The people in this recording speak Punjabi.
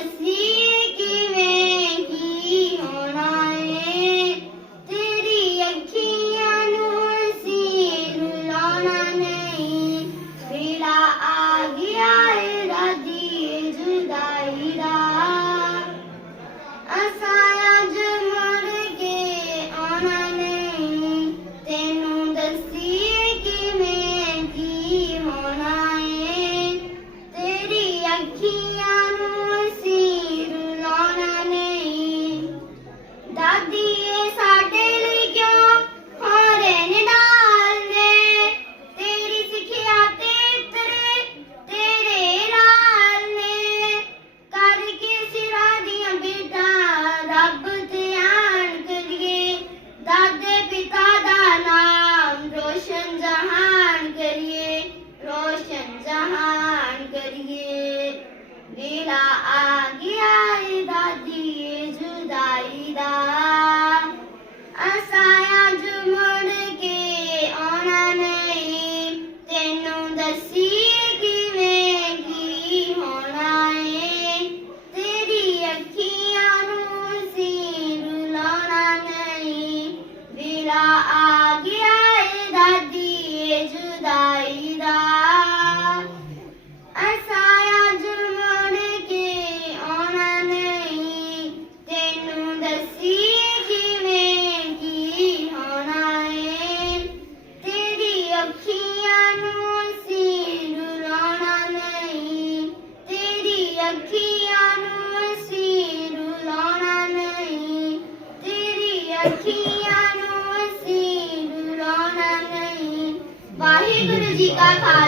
Возле ਵੇਲਾ ਆ ਗਿਆ ਏ ਦਾਦੀ ਏ ਜੁਦਾਈ ਦਾ। ਅਸਾਂ ਅੱਜ ਕੇ ਆਉਣਾ ਨਹੀਂ, ਤੈਨੂੰ ਦੱਸੀਏ ਕਿਵੇਂ ਕੀ ਹੋਣਾ ਏ। ਤੇਰੀ ਅੱਖੀਆਂ ਨੂੰ ਅਸੀਂ ਰੁਲਾਉਣਾ ਨਹੀਂ, ਤੇਰੀ ਅੱਖੀਆਂ ਨੂੰ ਅਸੀਂ ਰੁਲਾਉਣਾ ਨਹੀਂ, ਤੇਰੀ ਅੱਖੀਆਂ ਨੂੰ ਅਸੀਂ ਰੁਲਾਉਣਾ